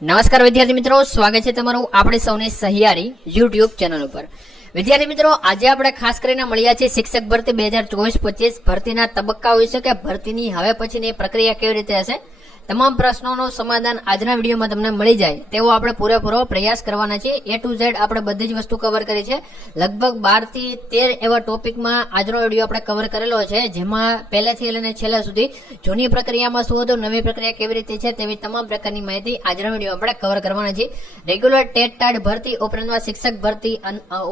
નમસ્કાર વિદ્યાર્થી મિત્રો, સ્વાગત છે તમારું આપણે સૌની સહિયારી યુટ્યુબ ચેનલ ઉપર. વિદ્યાર્થી મિત્રો, આજે આપણે ખાસ કરીને મળ્યા છીએ શિક્ષક ભરતી બે હજાર ચોવીસ પચીસ ભરતીના તબક્કા વિશે કે ભરતીની હવે પછીની પ્રક્રિયા કેવી રીતે હશે? તમામ પ્રશ્નોનું સમાધાન આજના વિડીયોમાં તમને મળી જાય. તેવો આપણે પૂરેપૂરો પ્રયાસ કરવાના છીએ. એ ટુ ઝેડ આપણે બધી જ વસ્તુ કવર કરી છે. લગભગ બારથી તેર એવા ટોપિકમાં આજનો વીડિયો આપણે કવર કરેલો છે, જેમાં પહેલેથી લઈને છેલ્લા સુધી જૂની પ્રક્રિયામાં શું હતું નવી પ્રક્રિયા કેવી રીતે છે તેવી તમામ પ્રકારની માહિતી આજના વીડિયો આપણે કવર કરવાના છે રેગ્યુલર ટેટ ટાટ ભરતી ઉપરાંતમાં શિક્ષક ભરતી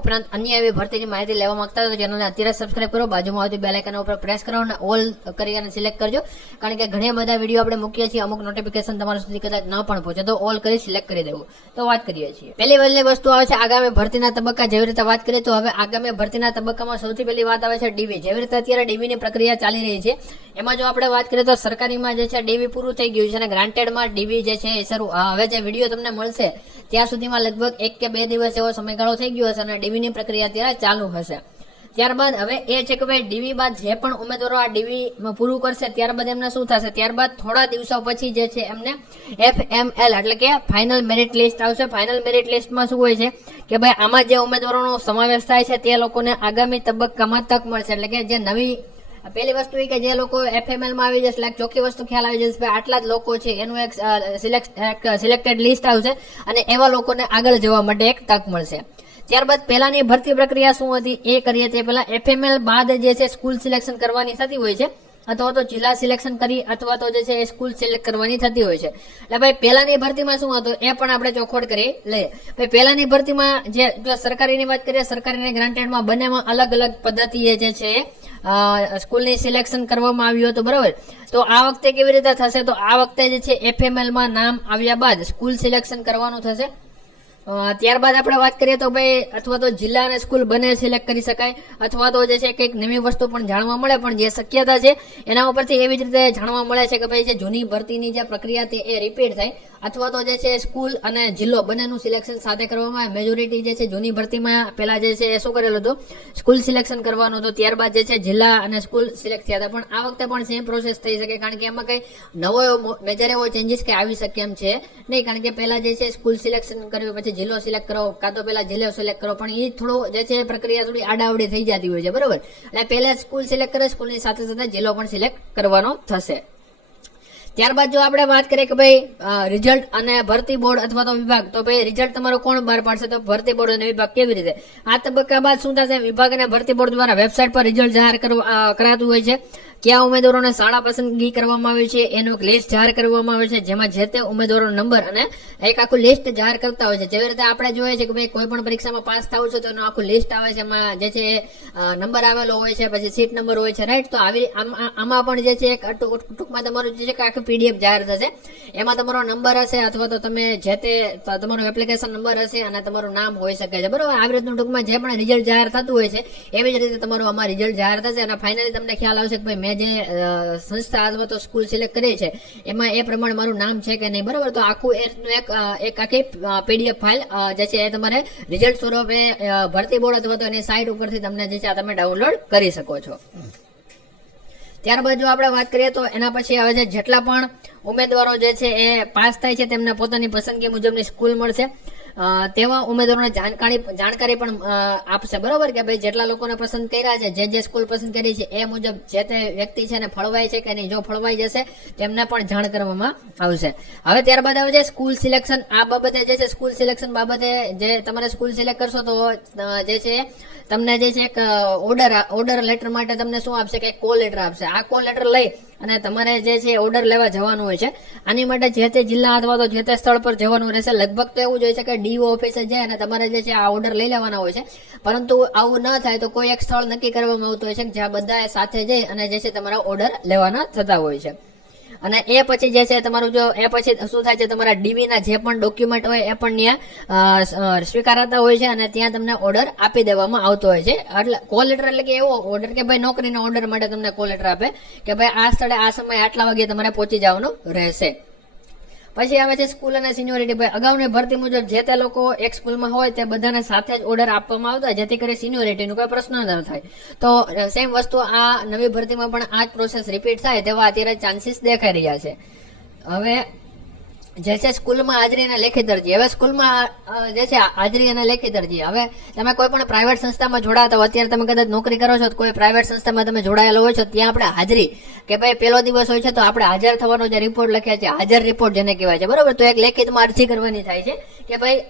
ઉપરાંત અન્ય એવી ભરતીની માહિતી લેવા માંગતા હોય તો ચેનલને અત્યારે સબસ્ક્રાઇબ કરો. બાજુમાં આવતી બેલાઇકન ઉપર પ્રેસ કરો અને ઓલ કરી અને સિલેક્ટ કરજો. કારણ કે ઘણા બધા વીડિયો આપણે મૂકીએ છીએ. અમુક નોટિફિકેશન તમારા સુધી કદાચ ન પણ પહોંચે, તો ઓલ કરી સિલેક્ટ કરી દેવું. તો વાત કરીએ છીએ. પહેલી પહેલી વસ્તુ આવે છે આગામી ભરતીના તબક્કા. જેવી રીતે વાત કરીએ તો હવે આગામી ભરતીના તબક્કામાં સૌથી પહેલી વાત આવે છે ડીવી જેવી રીતે અત્યારે ડીવીની પ્રક્રિયા ચાલી રહી છે, એમાં જો આપણે વાત કરીએ તો સરકારીમાં જે છે ડીવી પૂરું થઈ ગયું છે અને ગ્રાન્ટેડમાં ડીવી જે છે એ હવે જે વીડિયો તમને મળશે, ત્યાં સુધીમાં લગભગ એક કે બે દિવસ એવો સમયગાળો થઈ ગયો હશે અને ડીવીની પ્રક્રિયા અત્યારે ચાલુ હશે. ત્યારબાદ હવે એ છે કે ભાઈ ડીવી બાદ જે પણ ઉમેદવારો આ ડીવી પૂરું કરશે, ત્યારબાદ એમને શું થશે? ત્યારબાદ થોડા દિવસો પછી જે છે એમને એફ એમ એલ, એટલે કે ફાઇનલ મેરિટ લિસ્ટ આવશે. ફાઇનલ મેરિટ લિસ્ટમાં શું હોય છે કે ભાઈ આમાં જે ઉમેદવારોનો સમાવેશ થાય છે તે લોકોને આગામી તબક્કામાં તક મળશે. એટલે કે જે નવી, પહેલી વસ્તુ એ કે જે લોકો એફએમએલમાં આવી જશે like ચોખ્ખી વસ્તુ ખ્યાલ આવી જશે આટલા જ લોકો છે, એનું એક સિલેક્ટ સિલેક્ટેડ લિસ્ટ આવશે અને એવા લોકોને આગળ જવા માટે એક તક મળશે. ત્યારબાદ પહેલાની ભરતી પ્રક્રિયા શું હતી? એ કરીએ તે પહેલા એફએમએલ બાદ જે છે સ્કૂલ સિલેક્શન કરવાની થતી હોય છે, અથવા તો જિલ્લા સિલેક્શન કરી, અથવા તો જે છે એ સ્કૂલ સિલેક્ટ કરવાની થતી હોય છે. એટલે ભાઈ, પહેલાની ભરતીમાં શું હતું? એ પણ આપણે ચોખવટ કરી લઈએ. ભાઈ, પહેલાની ભરતીમાં જે, જો સરકારીની વાત કરીએ, સરકારીને ગ્રાન્ટેડમાં બંનેમાં અલગ અલગ પદ્ધતિએ જે છે સ્કૂલની સિલેક્શન કરવામાં આવ્યું હતું બરાબર. તો આ વખતે કેવી રીતે થશે? તો આ વખતે જે છે એફએમએલમાં નામ આવ્યા બાદ સ્કૂલ સિલેક્શન કરવાનું થશે. ત્યારબાદ આપણે વાત કરીએ તો ભાઈ, અથવા તો જિલ્લા અને સ્કૂલ બંને સિલેક્ટ કરી શકાય, અથવા તો જે છે કંઈક નવી વસ્તુ પણ જાણવા મળે, પણ જે શક્યતા છે, એના ઉપરથી એવી જ રીતે જાણવા મળે છે કે ભાઈ જે જૂની ભરતીની જે પ્રક્રિયા તે એ રિપીટ થાય. અથવા તો જે છે સ્કૂલ અને જિલ્લો બંનેનું સિલેક્શન સાથે કરવામાં આવે. મેજોરિટી જે છે જૂની ભરતીમાં પહેલા જે છે એ શું કરેલું હતું? સ્કૂલ સિલેક્શન કરવાનું હતું. ત્યારબાદ જે છે જિલ્લા અને સ્કૂલ સિલેક્ટ થયા હતા. પણ આ વખતે પણ સેમ પ્રોસેસ થઈ શકે, કારણ કે એમાં કંઈ નવો એવો મેજર એવો ચેન્જીસ કે આવી શકે એમ છે નહીં. કારણ કે પહેલા જે છે સ્કૂલ સિલેક્શન કર્યું, પછી જિલ્લો સિલેક્ટ કરો, કાં તો પહેલા જિલ્લો સિલેક્ટ કરો. પણ એ થોડો જે છે પ્રક્રિયા થોડી આડાવડી થઈ જતી હોય છે. બરોબર? એટલે પહેલા સ્કૂલ સિલેક્ટ કરે સ્કૂલની સાથે સાથે જિલ્લો પણ સિલેક્ટ કરવાનો થશે. ત્યારબાદ જો આપણે વાત કરીએ કે ભાઈ રિઝલ્ટ અને ભરતી બોર્ડ અથવા તો વિભાગ, તો ભાઈ રિઝલ્ટ તમારો કોણ બહાર પાડશે? તો ભરતી બોર્ડ અને વિભાગ કેવી રીતે? આ તબક્કા બાદ શું થશે? વિભાગ અને ભરતી બોર્ડ દ્વારા વેબસાઇટ પર રિઝલ્ટ જાહેર કરાતું હોય છે. કયા ઉમેદવારોને શાળા પસંદગી કરવામાં આવે છે, એનો એક લિસ્ટ જાહેર કરવામાં આવે છે, જેમાં જે તે ઉમેદવારોનો નંબર અને એક આખું લિસ્ટ જાહેર કરતા હોય છે. જેવી રીતે આપણે જોઈએ છે કે ભાઈ કોઈ પણ પરીક્ષામાં પાસ થવું છે તો એનું આખું લિસ્ટ આવે છે, એમાં જે છે નંબર આવેલો હોય છે, પછી સીટ નંબર હોય છે રાઈટ તો આવી આમાં પણ જે છે એક ટૂંકમાં તમારું જે છે કે આખું પીડીએફ જાહેર થશે. એમાં તમારો નંબર હશે અથવા તો તમે જે તે તમારો એપ્લિકેશન નંબર હશે અને તમારું નામ હોઈ શકે છે. બરોબર? આવી રીતનું ટૂંકમાં જે પણ રિઝલ્ટ જાહેર થતું હોય છે, એવી જ રીતે તમારું આમાં રિઝલ્ટ જાહેર થશે અને ફાઇનલી તમને ખ્યાલ આવશે કે ભાઈ મેં જે સંસ્થા અથવા તો સ્કૂલ સિલેક્ટ કરી છે, એમાં એ પ્રમાણે મારું નામ છે કે નહીં, બરાબર? તો આખું એનું એક એક આખી પીડીએફ ફાઇલ જે છે એ તમારે રિઝલ્ટ સ્વરૂપે ભરતી બોર્ડ અથવા તો એની સાઇટ ઉપરથી તમને જે છે આ તમે ડાઉનલોડ કરી શકો છો. ત્યારબાદ જો આપણે વાત કરીએ તો એના પછી છે, જેટલા પણ ઉમેદવારો જે છે એ પાસ થાય છે, તેમને પોતાની પસંદગી મુજબની સ્કૂલ મળશે. તેવા ઉમેદવારોને જાણકારી જાણકારી પણ આપશે. બરોબર કે ભાઈ જેટલા લોકોને પસંદ કર્યા છે, જે જે સ્કૂલ પસંદ કરી છે, એ મુજબ જે તે વ્યક્તિ છે ને ફળવાય છે કે નહીં, જો ફળવાઈ જશે, તેમને પણ જાણ કરવામાં આવશે. હવે ત્યારબાદ આવે છે સ્કૂલ સિલેક્શન. આ બાબતે જે છે, સ્કૂલ સિલેક્શન બાબતે જે તમારે સ્કૂલ સિલેક્ટ કરશો તો જે છે, તમને જે છે એક ઓર્ડર ઓર્ડર લેટર માટે તમને શું આપશે કે કોલ લેટર આપશે. આ કોલ લેટર લઈ અને તમારે જે છે ઓર્ડર લેવા જવાનું હોય છે. આની માટે જે તે જિલ્લા અથવા તો જે તે સ્થળ પર જવાનું રહેશે. લગભગ તો એવું જ હોય છે કે ડીઓ ઓફિસે જાય અને તમારે જે છે આ ઓર્ડર લઈ લેવાના હોય છે. પરંતુ આવું ન થાય તો કોઈ એક સ્થળ નક્કી કરવામાં આવતું હોય છે જ્યાં બધા સાથે જઈ અને જે છે તમારા ઓર્ડર લેવાના થતા હોય છે. અને એ પછી જે છે તમારું જો, એ પછી શું થાય છે, તમારા ડીવી ના જે પણ ડોક્યુમેન્ટ હોય એ પણ ત્યાં સ્વીકારાતા હોય છે અને ત્યાં તમને ઓર્ડર આપી દેવામાં આવતો હોય છે. એટલે કોલ લેટર એટલે કે એવો ઓર્ડર કે ભાઈ નોકરીના ઓર્ડર માટે તમને કોલ લેટર આપે કે ભાઈ આ સ્થળે આ સમયે આટલા વાગે તમારે પહોંચી જવાનું રહેશે. પછી આવે છે સ્કૂલ અને સિનિયોરિટી ભાઈ. અગાઉની ભરતી મુજબ જે તે લોકો એક સ્કૂલમાં હોય તે બધાને સાથે જ ઓર્ડર આપવામાં આવતા, જેથી કરી સિનિયોરિટીનો કોઈ પ્રશ્ન ન થાય. તો સેમ વસ્તુ આ નવી ભરતીમાં પણ આ જ પ્રોસેસ રિપીટ થાય તેવા અત્યારે ચાન્સીસ દેખાઈ રહ્યા છે. હવે જે છે સ્કૂલમાં હાજરી અને લેખિત અરજી. હવે સ્કૂલમાં જે છે હાજરી અને લેખિત અરજી. હવે તમે કોઈ પણ પ્રાઇવેટ સંસ્થામાં જોડાતા હો, અત્યારે તમે કદાચ નોકરી કરો છો કોઈ પ્રાઇવેટ સંસ્થામાં તમે જોડાયેલો હોય છો, ત્યાં આપણે હાજરી. કે ભાઈ પહેલો દિવસ હોય છે, તો આપણે હાજર થવાનો જે રિપોર્ટ લખ્યા છે, હાજર રિપોર્ટ જેને કહેવાય છે. બરોબર? તો એક લેખિતમાં અરજી કરવાની થાય છે કે ભાઈ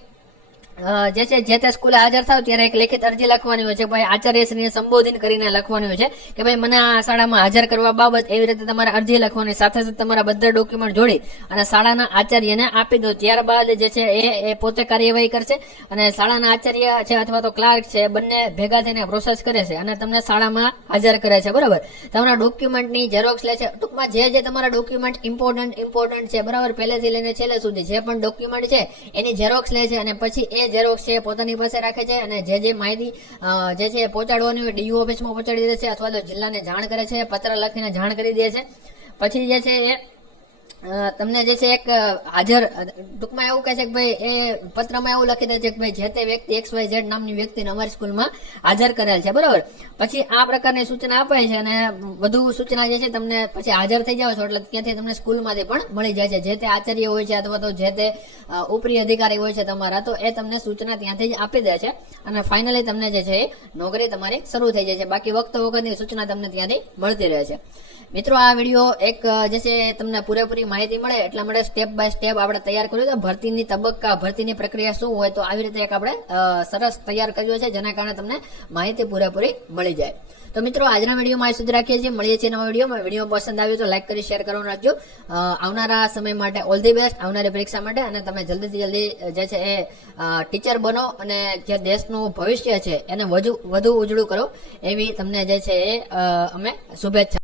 જે છે, જે તે સ્કૂલે હાજર થાવ ત્યારે એક લેખિત અરજી લખવાની હોય છે ભાઈ આચાર્યશ્રીને સંબોધન કરીને લખવાની હોય છે કે ભાઈ મને આ શાળામાં હાજર કરવા બાબત એવી રીતે તમારે અરજી લખવાની, સાથે સાથે તમારા બધા ડોક્યુમેન્ટ જોડી અને શાળાના આચાર્યને આપી દો. ત્યારબાદ જે છે, એ એ પોતે કાર્યવાહી કરશે અને શાળાના આચાર્ય છે અથવા તો ક્લાર્ક છે, બંને ભેગા થઈને પ્રોસેસ કરે છે અને તમને શાળામાં હાજર કરે છે. બરાબર? તમારા ડોક્યુમેન્ટની ઝેરોક્સ લે છે. ટૂંકમાં જે જે તમારા ડોક્યુમેન્ટ ઇમ્પોર્ટન્ટ ઇમ્પોર્ટન્ટ છે, બરાબર? પહેલેથી લઈને છેલ્લે સુધી જે પણ ડોક્યુમેન્ટ છે, એની ઝેરોક્સ લે છે અને પછી એ ઝેરોક્સ છે પોતાની પાસે રાખે છે અને જે જે માહિતી જે છે પહોંચાડવાની હોય ડીયુ ઓફિસમાં પહોંચાડી દે છે અથવા તો જિલ્લાને જાણ કરે છે, પત્ર લખીને જાણ કરી દે છે. પછી જે છે એ તમને જે છે એક હાજર ટૂંકમાં એવું કહે છે કે ભાઈ, એ પત્રમાં એવું લખી દે છે કે ભાઈ, જે તે વ્યક્તિ એક્સ વાય ઝેડ નામની વ્યક્તિને અમારી સ્કૂલમાં હાજર કરેલ છે, બરાબર? પછી આ પ્રકારની સૂચના અપાય છે અને વધુ સૂચના જે છે તમને પછી હાજર થઈ જાવ છો, એટલે ત્યાંથી તમને સ્કૂલમાંથી પણ મળી જાય છે. જે તે આચાર્ય હોય છે અથવા તો જે તે ઉપરી અધિકારી હોય છે તમારા, તો એ તમને સૂચના ત્યાંથી જ આપી દે છે અને ફાઇનલી તમને જે છે એ નોકરી તમારી શરૂ થઈ જાય છે. બાકી વખત વખતની સૂચના તમને ત્યાંથી મળતી રહે છે. મિત્રો, આ વીડિયો એક જે છે તમને પૂરેપૂરી માહિતી મળે, એટલા માટે સ્ટેપ બાય સ્ટેપ આપણે તૈયાર કર્યું છે. ભરતીની તબક્કા, ભરતીની પ્રક્રિયા શું હોય તો આવી રીતે એક આપણે સરસ તૈયાર કર્યો છે, જેના કારણે તમને માહિતી પૂરેપૂરી મળી જાય. તો મિત્રો, આજના વિડીયોમાં સુધી રાખીએ છીએ. મળીએ છીએ નવા વિડીયોમાં. વીડિયો પસંદ આવ્યો તો લાઈક કરી શેર કરવાનું રાખજો. આવનારા સમય માટે ઓલ ધી બેસ્ટ આવનારી પરીક્ષા માટે અને તમે જલ્દીથી જલ્દી જે છે એ ટીચર બનો અને જે દેશનું ભવિષ્ય છે એને વધુ વધુ ઉજળું કરો. એવી તમને જે છે એ અમે શુભેચ્છા